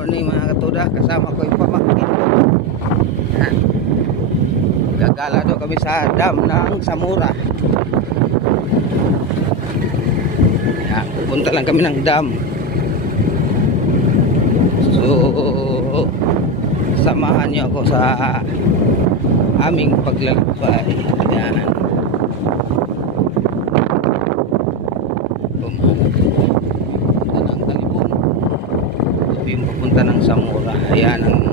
morning mga katuda, kasama ko yung pamangkin ko. Yan. Gagala daw kami sa dam ng Samura. Yan, pupunta lang kami ng dam. So samahan niyo ako sa aming paglalakbay. Yan. Papunta ng Talibong, yung papunta ng Samura. Ayan ang